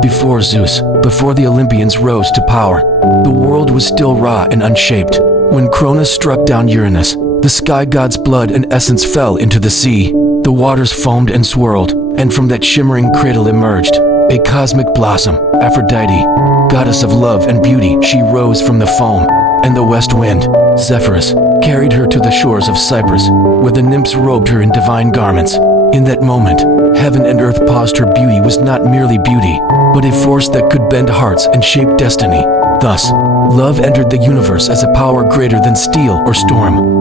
Before Zeus, before the Olympians rose to power, the world was still raw and unshaped. When Cronus struck down Uranus, the sky god's blood and essence fell into the sea. The waters foamed and swirled, and from that shimmering cradle emerged a cosmic blossom, Aphrodite, goddess of love and beauty. She rose from the foam, and the west wind, Zephyrus, carried her to the shores of Cyprus, where the nymphs robed her in divine garments. In that moment, heaven and earth paused. Her beauty was not merely beauty, but a force that could bend hearts and shape destiny. Thus, love entered the universe as a power greater than steel or storm.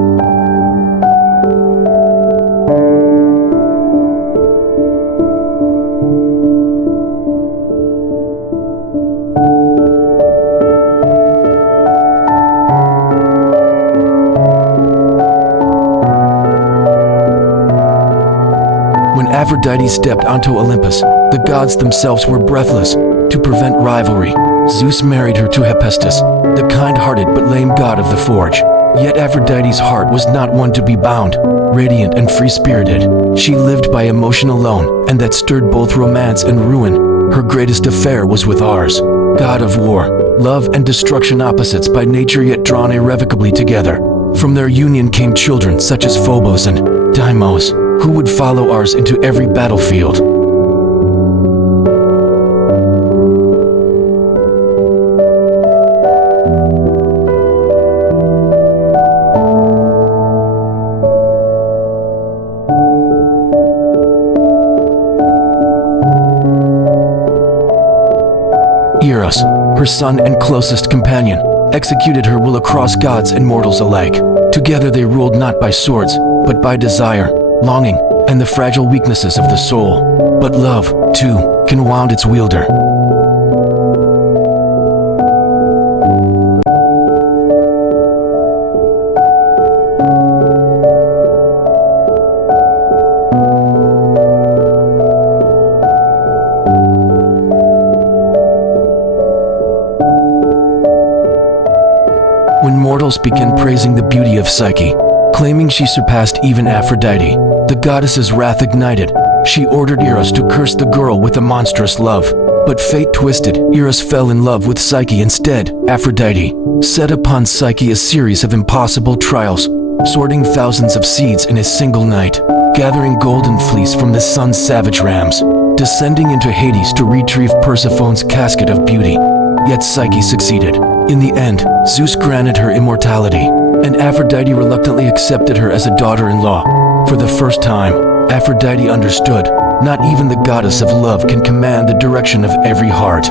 When Aphrodite stepped onto Olympus, the gods themselves were breathless. To prevent rivalry, Zeus married her to Hephaestus, the kind-hearted but lame god of the forge. Yet Aphrodite's heart was not one to be bound. Radiant and free-spirited, she lived by emotion alone, and that stirred both romance and ruin. Her greatest affair was with Ares, god of war, love and destruction, opposites by nature yet drawn irrevocably together. From their union came children such as Phobos and Deimos, who would follow Ares into every battlefield. Eros, her son and closest companion, executed her will across gods and mortals alike. Together they ruled not by swords, but by desire, longing, and the fragile weaknesses of the soul. But love, too, can wound its wielder. When mortals began praising the beauty of Psyche, claiming she surpassed even Aphrodite, the goddess's wrath ignited. She ordered Eros to curse the girl with a monstrous love. But fate twisted, Eros fell in love with Psyche instead. Aphrodite set upon Psyche a series of impossible trials, sorting thousands of seeds in a single night, gathering golden fleece from the sun's savage rams, descending into Hades to retrieve Persephone's casket of beauty. Yet Psyche succeeded. In the end, Zeus granted her immortality, and Aphrodite reluctantly accepted her as a daughter-in-law. For the first time, Aphrodite understood, not even the goddess of love can command the direction of every heart.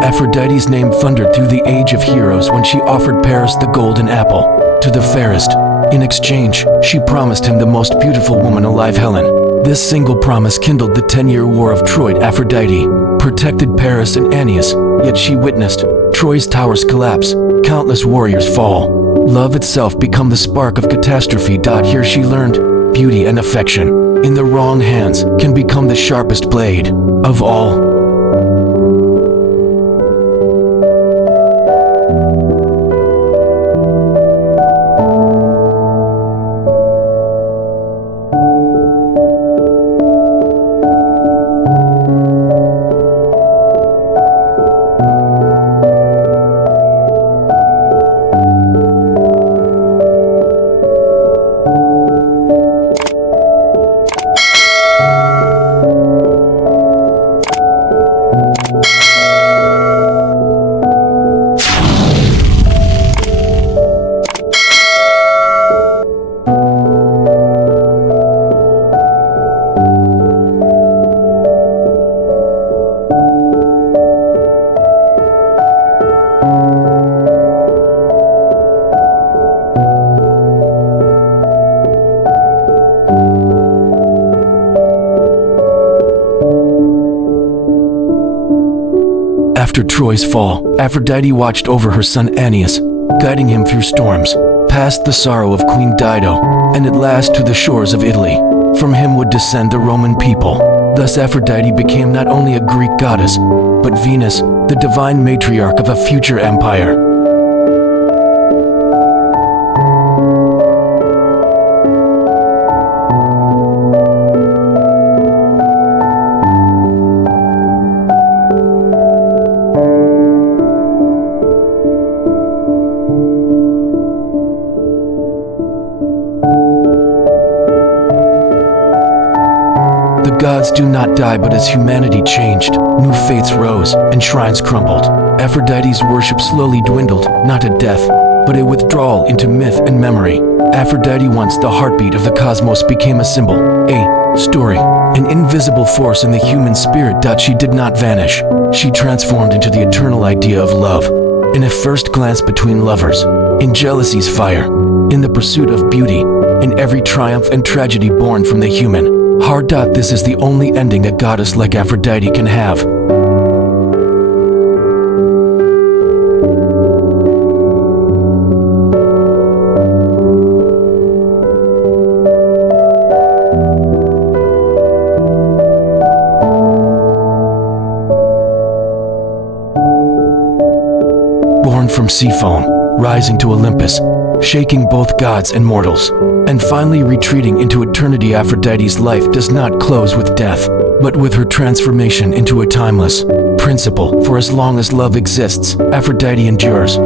Aphrodite's name thundered through the age of heroes when she offered Paris the golden apple, to the fairest. In exchange, she promised him the most beautiful woman alive, Helen. This single promise kindled the 10-year war of Troy. Aphrodite protected Paris and Aeneas, yet she witnessed Troy's towers collapse, countless warriors fall, love itself become the spark of catastrophe. Here she learned, beauty and affection, in the wrong hands, can become the sharpest blade of all. After Troy's fall, Aphrodite watched over her son Aeneas, guiding him through storms. past the sorrow of Queen Dido, and at last to the shores of Italy. From him would descend the Roman people. Thus Aphrodite became not only a Greek goddess, but Venus, the divine matriarch of a future empire. The gods do not die, but as humanity changed, new faiths rose and shrines crumbled. Aphrodite's worship slowly dwindled, not a death, but a withdrawal into myth and memory. Aphrodite, once the heartbeat of the cosmos, became a symbol, a story, an invisible force in the human spirit. She did not vanish. She transformed into the eternal idea of love. In a first glance between lovers, in jealousy's fire, in the pursuit of beauty, in every triumph and tragedy born from the human heart. This is the only ending a goddess like Aphrodite can have. Born from sea foam, rising to Olympus, shaking both gods and mortals, and finally retreating into eternity, Aphrodite's life does not close with death, but with her transformation into a timeless principle. For as long as love exists, Aphrodite endures.